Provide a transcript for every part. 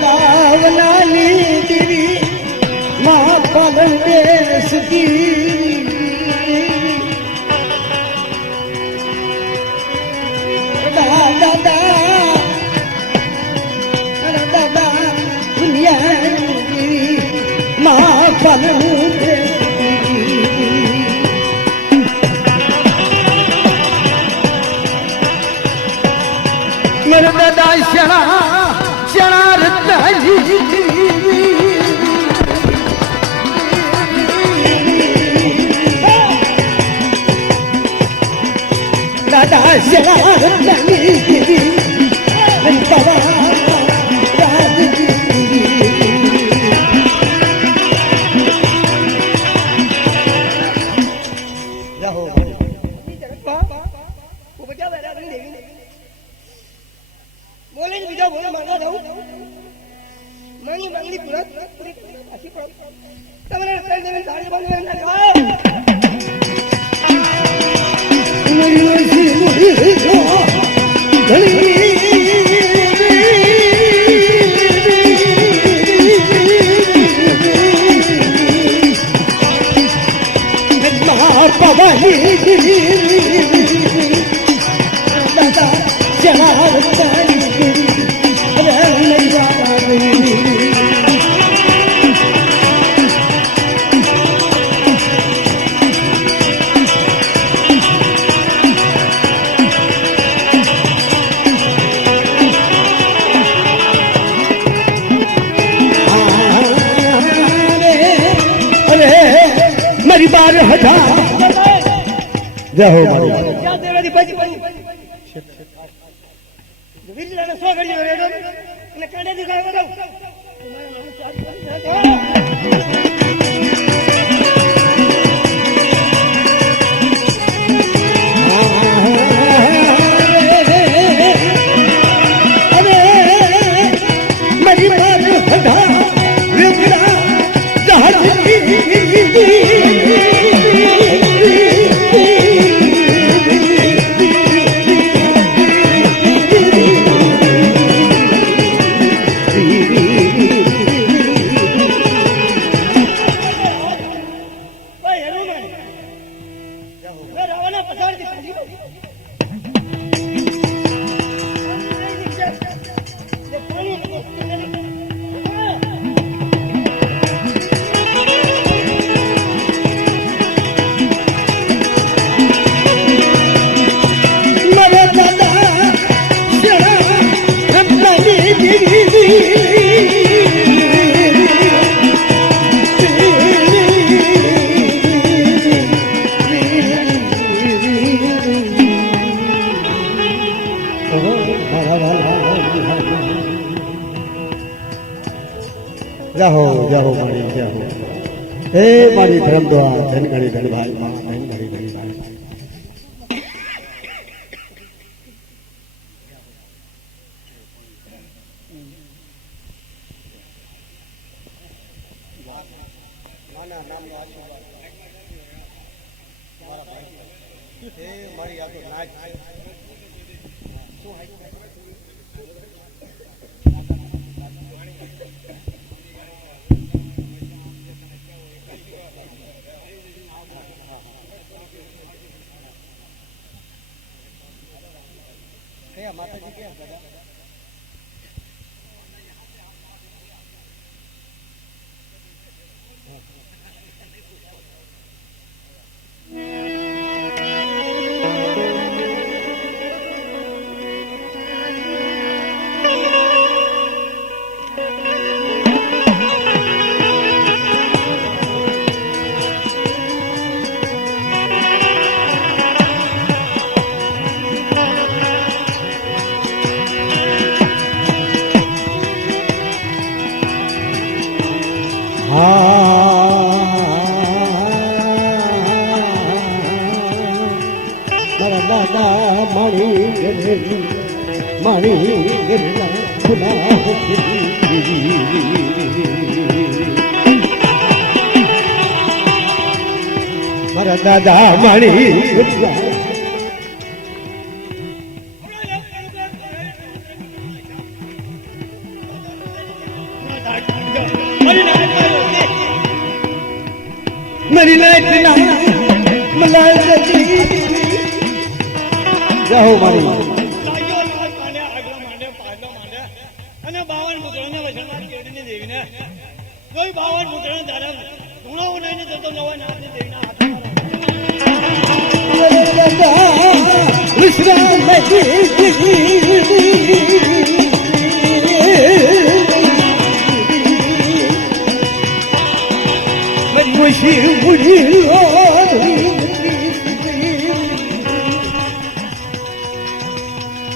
दावलाली देवी माँ पालन देश की दादा दादा दुनिया देवी माँ पालन देश मेरे दादा शरा दादा बोले बीजा बोले मांगा जाऊं मांगी मांगली पूरा पूरी अच्छी पड़ तमने कर देने सारे बंद करना जाओ मेरी वैसी धनी महार बाबा ही दादा चला मारी बार हटा जाओ मारी क्या तेरा दी बच बच विल ना सो गड़ी रे ने कांडे दिखा बताओ तुम्हारा नाम चार्ज अरे मारी बार हटा रुकना जहाज जाहो जाहो मारी जाहो हे मारी धर्म द्वार धन गणी धन भाई मां बहन गणी गणी भाई नाना नाम आशीर्वाद मारा भाई हे मारी आ तो नाच શું હાઈ क्या माता जी क्या दादा મારી મારા દાદા મારી મારી લાઈફ ના મલાલ જાઓ મારી અને 52 મુકળાના વચનમાં કેડીને દેવીને કોઈ 52 મુકળાના દારા ધૂણાઓ નહીં જતો નવા નાથની દેવીના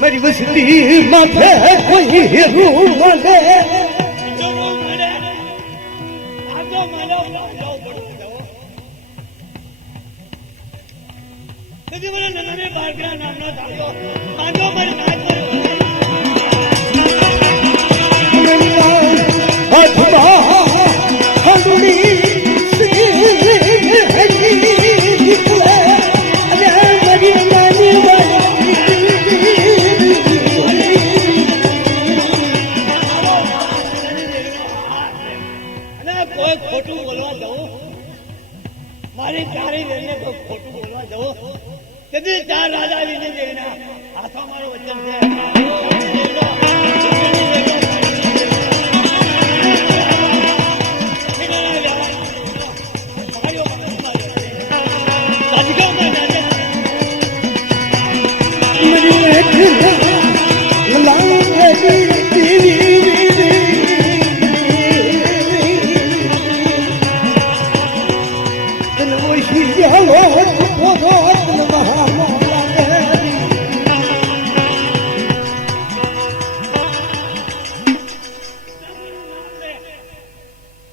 મારી વસતી માથે કોઈ હેરું મળે કોઈ ખોટું બોલવા જવું મારી ચારી બેનને કોઈ ખોટું બોલવા જવું તેથી 4 રાજા લીધે દેવના હાથો મારો વચન છે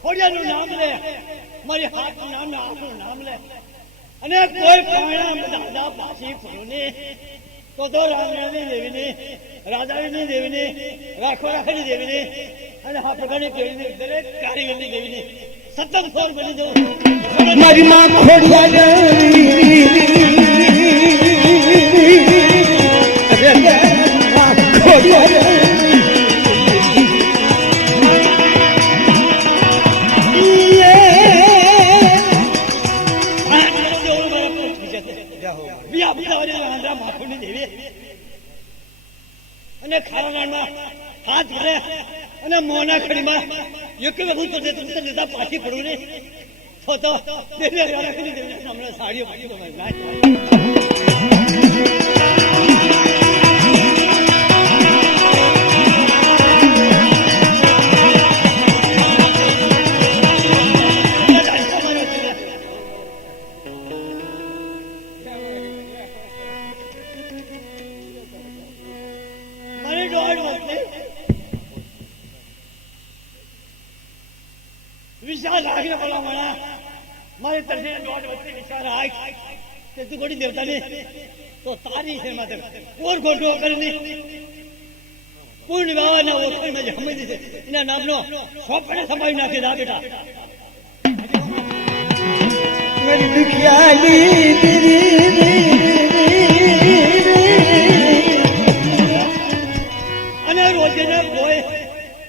ખોડિયાનું નામ લે મારી હાથનું નામ ને આખું નામ લે અને કોઈ પાણા દાદા પાછી ફૂને તો રામરાની દેવીની રાજાની દેવીની રાખોરાખની દેવીની અને આ પ્રકારની કેળીની દરેક કારીગરની દેવીની સતત ફોર બની જવું મારી માં અને ખાવાનામાં હાથ ભરે અને મોના ખડીમાં એક વખત જતા પાછી પડું ને તો હમણાં સાડીઓ વિશાળ રાખને બોલા મળા મારે તરફે દોઢ વચ્ચે વિચાર આય તે તું કોડી દેવતા ને તો તારી છે માત્ર કોર ખોટો કરીને પૂર્ણ બાવાના ઓળખાણમાં જે સમજી છે એના નામનો સોપડે સમાવી નાખી દા બેટા મારી દુખિયાની અને રોજના કોઈ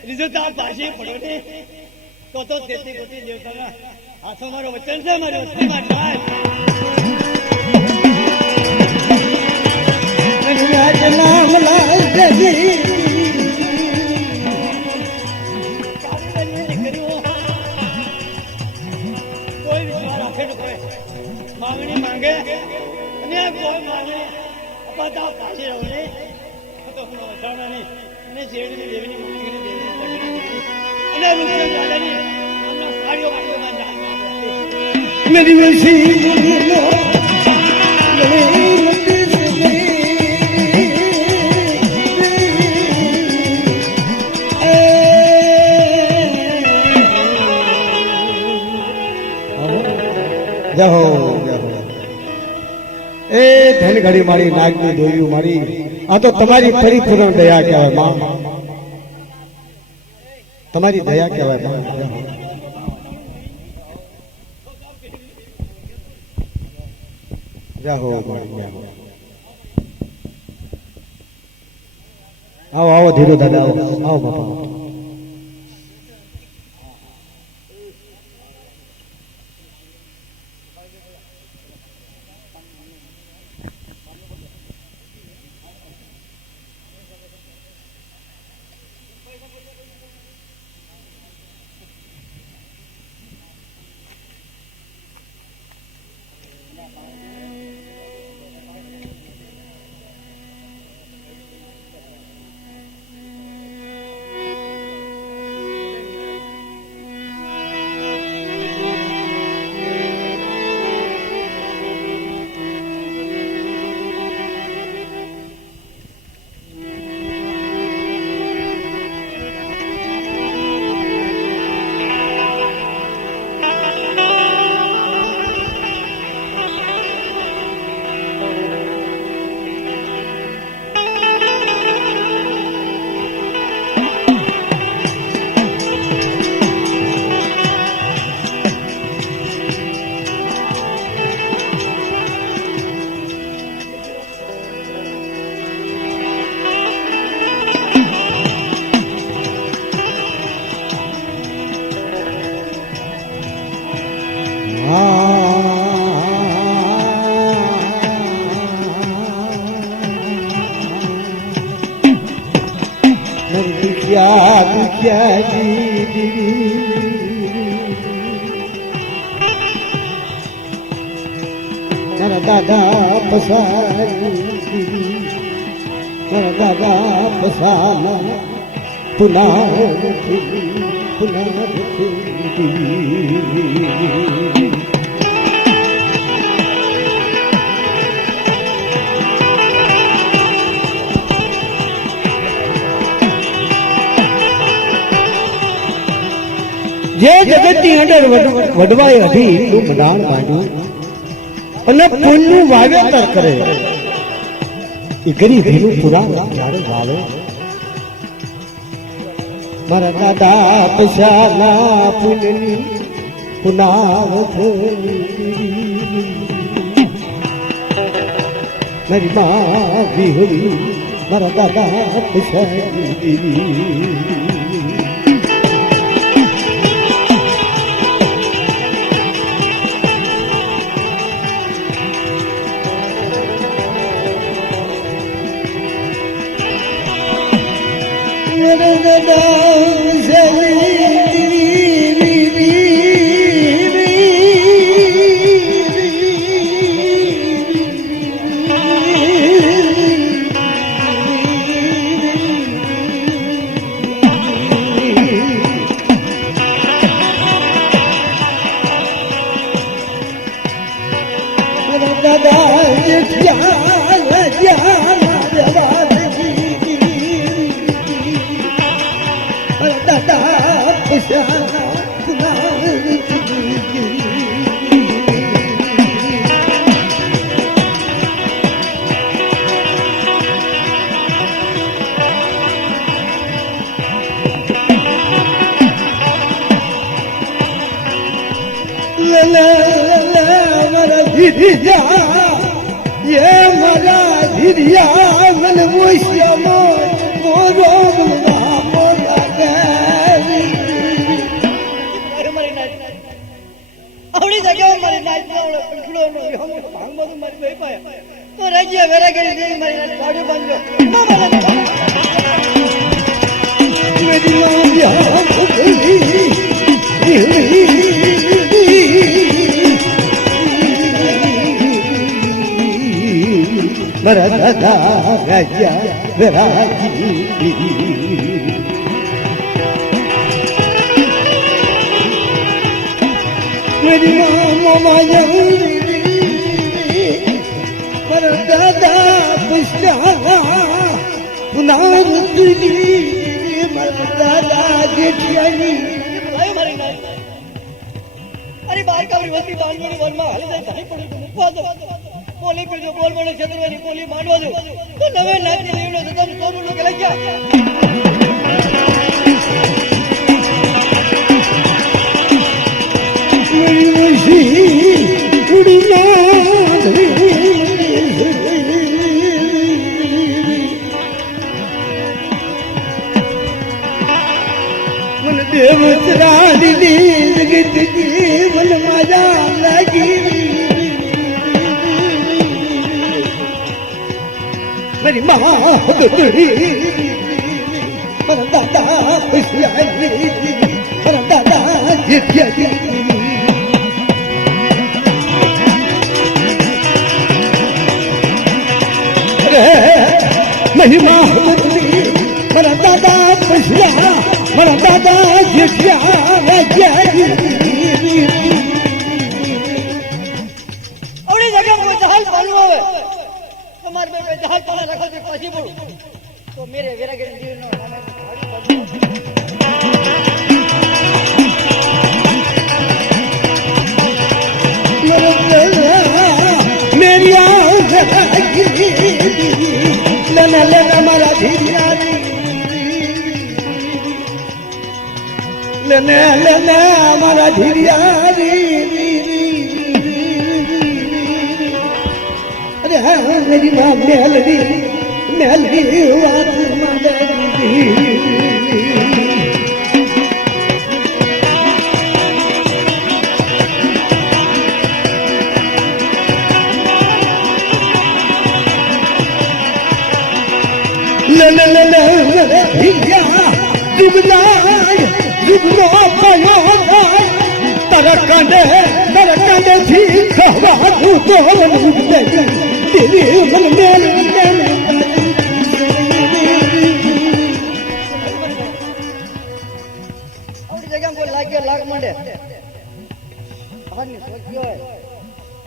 રિઝલ્ટ આ પાછી પડ્યો ને તો તેથી ગોતી દેવતાના હાથો મારો વચન છે મારો વસ્તીમાં થાય નામ લાગી કોઈ વિશ્વાસ રાખે માંગણી માંગે અને કોઈ માંગણી અપાતા પાછી રહો ને તો વસાવવાની અને શેરડી દેવીની માંગણી દેવી અને રૂપિયા દાદાની હમણાં સાડીઓ मेरी वसी जाओ એ ધનઘડી મારી નાગની દેવી મારી આ તો તમારી પરિપૂર્ણ દયા કહેવાય માં તમારી દયા કહેવાય માં જાહો આવો આવો ધીરુ દાદા આવો આવો બાપા દાદા પસાના પુના જે જગતની અંદર વડવાય હતી તું મડાણ માંડ્યું અને પુણ્યનું વાવેતર કરે એ ગરીબીનું પુરાણ જ્યારે વાવે મારા દાદા પૈસાના પુણ્યની પુનાવત મારી મા વિહરી મારા દાદા પૈસાની અરે બાર કાવરી વસ્તી બાંધવાની વનમાં હાલી જાય ઘણી પડી મૂકવા દો પોલી પીજો બોલ બોલે છત્રવાની પોલી માંડવા દો તો નવે નાચી લેવડો તો તમે સોનું લોકો લઈ ગયા जीवन मजा लगी मेरी माँ दादा दादा महिमा मेरा दादा पिछला मेरा दादा अपनी जगह को जहाज मालूम है तुम्हारे में जहाज चला रखा तो पासी पड़ो तो मेरे वेरा के जीवन मेरी लेना लेना हमारा धीरिया लेने लेने हमारा धीरिया अरे हाँ मेरी माँ मेहलरी मेहलरी लेने लेने धीरिया जुगला जुगलो पायो तरकंडे थी खवा तू तो लुटे तेरी मन मेल और जगह को लाग मंडे हनी सोचियो है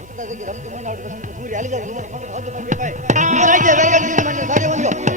उतना जगह रम के मन आउट कर पूरी हाली जा बहुत तो पे काय और आ जा वेलकम जी मन सारे बंदो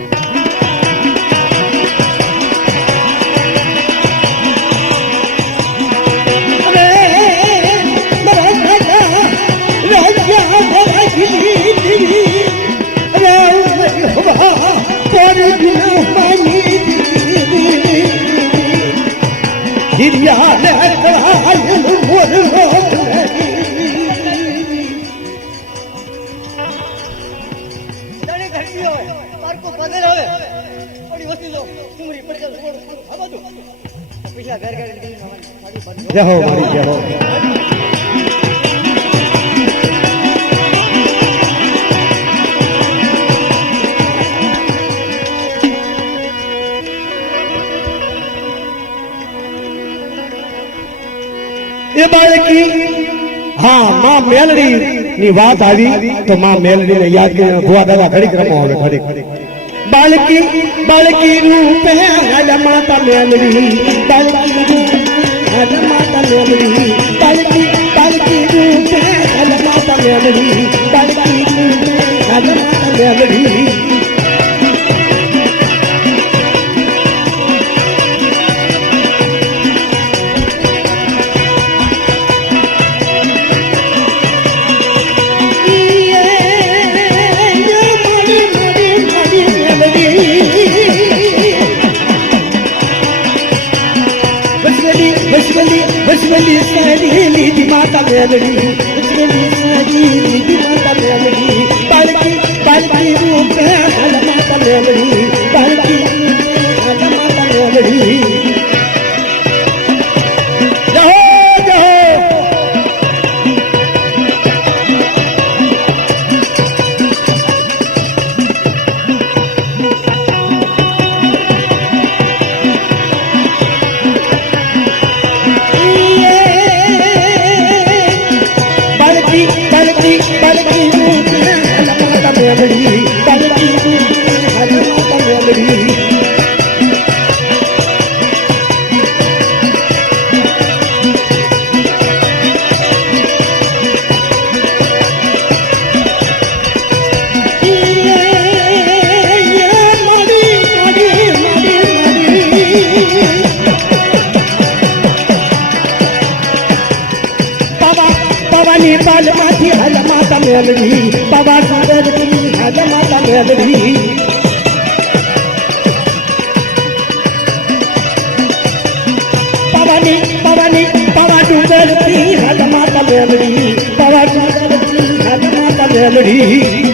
जय हो मारी जय हो ये बाळकी हाँ मां मेलडी ની વાત આવી તો માं મેલડી ને યાદ કરીને ભુવા દાદા ઘડીક રમો હવે ઘડીક બાળકી બાળકી રૂપે રાજા માતા મેલડી બાળકી રાજા માતા મેલડી બાળકી બાળકી રૂપે રાજા માતા મેલડી બાળકી રાજા માતા મેલડી बचपनी सहेली दी माता मेलडी बचपनी सहेली दी माता मेलडी बालकी बालकी रूप हल माता मेलडी बालकी हल माता मेलडी પવાની પાલમાંથી હાલ માતા મેલડી પવા સુંદરથી હાલ માતા મેલડી પવાની પવા ડુંગરથી હાલ માતા મેલડી પવા સુંદરથી હાલ માતા મેલડી